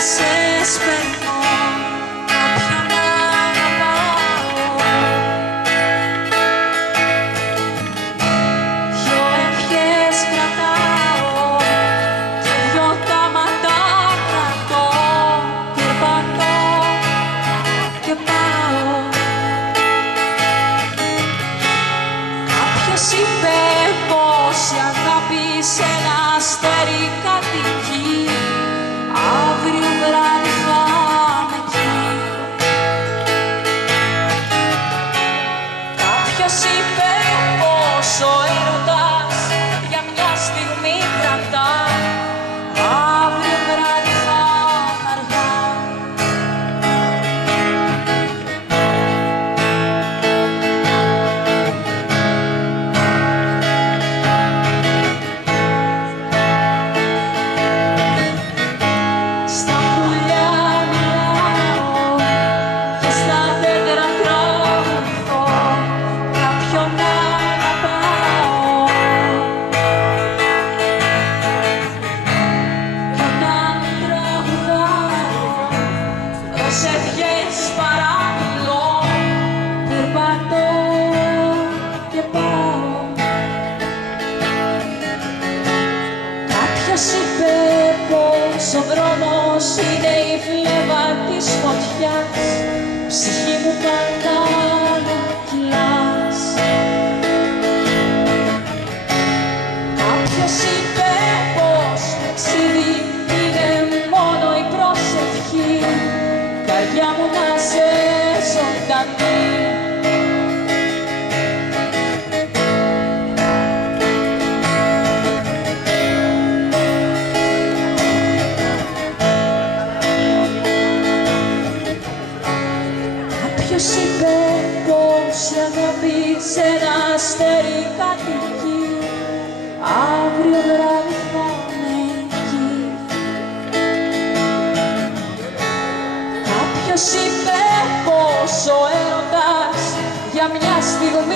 σε σπερνώ, κάποιον αγαπάω. Δυο ευχές κρατάω και δυο τάματα κρατώ. Περπατώ και πάω. Κάποιος είπε πως η αγάπη σε ένα αστέρι κατοικεί. Αύριο βράδυ θα είμαι εκεί. Κάποιος είπε πως ο έρωτας για μια στιγμή κρατά. Αύριο βράδυ θα είναι αργά. Στα πουλιά μιλάω και στα δέντρα τραγουδώ, κάποιον αγαπάω. Κι όταν τραγουδάω προσευχές παραμιλώ. Περπατώ και πάω. Κάποιος είπε πως ο δρόμος είναι η φλέβα της φωτιάς. Ψυχή μου πάντα να κυλάς. Κάποιος είπε πως ταξίδι είναι μόνο η προσευχή. Καρδιά μου να σε ζωντανή. Κάποιος είπε πως η αγάπη σε ένα αστέρι κατοικεί. Αύριο βράδυ θα είμαι εκεί. Κάποιος είπε πως ο έρωτας για μια στιγμή